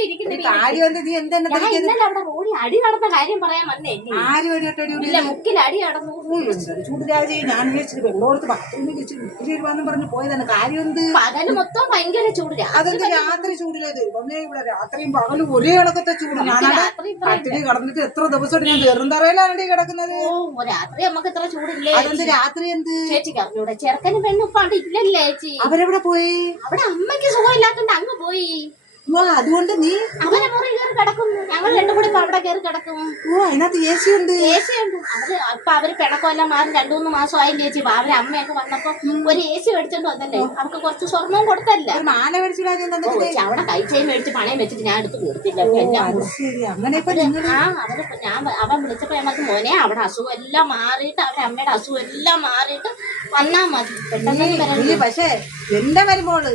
നീ എന്താണ് അവിടെ റോഡിൽ അടി നടന്ന കാര്യം പറയാൻ വന്നേ. മുക്കിൽ അടി നടന്നു. ചൂടുരാജി ഞാൻ വെള്ളോടത്ത് ബാത്റൂമിൽ പറഞ്ഞു പോയതാണ്. കാര്യം എന്ത്? പകല് മൊത്തം ഭയങ്കര ചൂട്. അതെന്ത് രാത്രി ചൂടില്ലത്? ഇവിടെ രാത്രിയും പകലും ഒരേ കണക്കത്തെ ചൂട്. ഞാനാണ് കട്ടില് കടന്നിട്ട് എത്ര ദിവസമായിട്ട് ഞാൻ വെറും തറയിലാണ് കിടക്കുന്നത്. രാത്രി നമുക്ക് എത്ര ചൂടില്ലേ? അതെന്ത് രാത്രി എന്ത് ചേച്ചിക്ക് അറിഞ്ഞൂടെ? ചെറുക്കനും പെണ്ണും ഇപ്പൊ അവിടെ ഇല്ലല്ലേ ചേച്ചി? അവരെവിടെ പോയി? അവിടെ അമ്മയ്ക്ക് സുഖമില്ലാത്തോണ്ട് അങ്ങ് പോയി. അതുകൊണ്ട് നീ അവരെ മുറി കയറി കിടക്കും. ഞങ്ങൾ രണ്ടും കൂടി അവിടെ കയറി കിടക്കും. അതിനകത്ത് എ സി ഉണ്ട്. അവര് പിണക്കമെല്ലാം മാറി 2-3 മാസം ആയില്ലേ ചേച്ചി? അവരെ അമ്മയൊക്കെ വന്നപ്പോ ഒരു AC മേടിച്ചോണ്ട് വന്നല്ലേ, അവർക്ക് കുറച്ച് സ്വർണ്ണവും കൊടുത്തല്ലേ. മാല മേടിച്ചിട്ട് അവിടെ കൈച്ചയും മേടിച്ച് പണയം വെച്ചിട്ട് ഞാൻ എടുത്ത് കൊടുത്തില്ല. അവൻ വിളിച്ചപ്പോ ഞങ്ങൾക്ക് മോനെ അവിടെ അസുഖം എല്ലാം മാറിയിട്ട് അവരെ അമ്മയുടെ അസുഖം എല്ലാം മാറിയിട്ട് വന്നാ മതി പെട്ടെന്ന്. പക്ഷേ എന്റെ മരുമോള്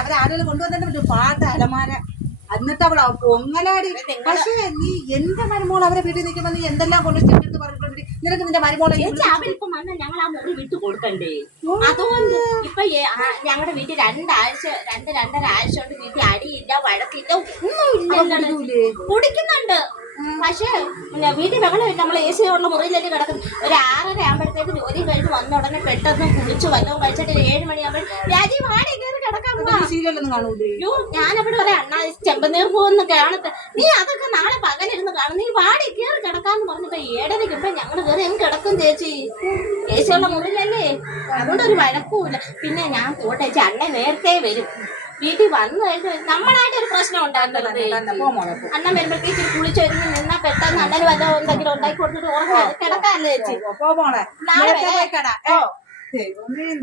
അവരെ ആളുകൾ കൊണ്ടുവന്നിട്ട് പാട്ട് അലമാര എന്നിട്ട് അവളെ പൊങ്ങലാടി. പക്ഷേ നീ എന്റെ മരുമോൾ അവരെ വീട്ടിൽ നിൽക്കുമ്പോ നീ എന്തെല്ലാം കൊണ്ട് പറഞ്ഞിട്ടുണ്ട്. നിനക്ക് നിന്റെ മരുമോളെ അവരിപ്പം വന്നാൽ ഞങ്ങൾ ആ മുറി വിട്ടു കൊടുക്കണ്ടേ? അതുകൊണ്ട് ഇപ്പൊ ഞങ്ങളുടെ വീട്ടിൽ 2-2.5 ആഴ്ച കൊണ്ട് വീട്ടിൽ അടിയില്ല, വഴക്കില്ല, ഒന്നും ഇല്ല. കുടിക്കുന്നുണ്ട്. പക്ഷേ വീട്ടിൽ വെള്ളമില്ല. നമ്മൾ AC ഉള്ള മുറിയിലേക്ക് കിടക്കും. ഒരു 6:30 ആകുമ്പോഴത്തേക്ക് ജോലി കഴിഞ്ഞ് വന്ന ഉടനെ പെട്ടെന്ന് കുളിച്ച് വല്ലതും കഴിച്ചിട്ട് 7 മണിയാകുമ്പോൾ രാജീവ് വാടി കയറി കിടക്കാൻ ഞാനവിടെ പറയാം അണ്ണാ ചെമ്പനീർ പോകുന്ന കാണത്തെ നീ അതൊക്കെ നാളെ പകലിരുന്ന് കാണും. നീ വാടി കയറി കിടക്കാന്ന് പറഞ്ഞിട്ട് 7:30 ഞങ്ങൾ കയറി അങ്ങ് കിടക്കും ചേച്ചി. AC ഉള്ള മുറിയിലല്ലേ, അതുകൊണ്ടൊരു വഴക്കുമില്ല. പിന്നെ ഞാൻ പോട്ടേച്ചി അണ്ണൻ നേരത്തെ വരും. വീട്ടിൽ വന്നു കഴിഞ്ഞു നമ്മളായിട്ട് ഒരു പ്രശ്നം ഉണ്ടാക്കുന്നത്. അണ്ണൻ വരുമ്പോഴത്തേക്ക് കുളിച്ച് ഒരുങ്ങി നിന്നാ പെട്ടെന്ന് അണ്ണന് വല്ല എന്തെങ്കിലും ഉണ്ടാക്കി കൊടുത്തിട്ട് ഉറങ്ങാതെ കിടക്കാല്ലേ ചേച്ചി?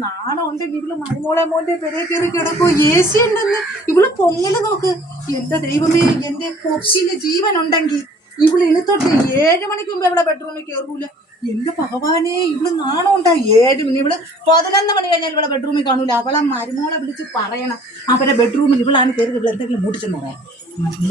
നാണം ഉണ്ടെങ്കിൽ ഇവള് മരുമോളെ മോന്റെ പെരേ കയറി കിടക്കോ? AC ഉണ്ടെന്ന് ഇവള് പൊങ്ങല് നോക്ക്. എന്റെ ദൈവമേ, എന്റെ കൊച്ചിന് ജീവൻ ഉണ്ടെങ്കിൽ ഇവള് ഇനിത്തൊട്ട് 7 മണിക്ക് മുമ്പ് ഇവിടെ ബെഡ്റൂമിൽ കയറൂല. എന്റെ ഭഗവാനെ, ഇവള് നാണം ഉണ്ടാ. 7 മണി ഇവള് 11 മണി കഴിഞ്ഞാൽ ഇവിടെ ബെഡ്റൂമിൽ കാണൂല. അവളെ മരുമോളെ വിളിച്ച് പറയണം അവരെ ബെഡ്റൂമിൽ ഇവളാണ് കയറി. ഇവള് എന്തെങ്കിലും മൂട്ടിച്ചെന്ന് പറയാം.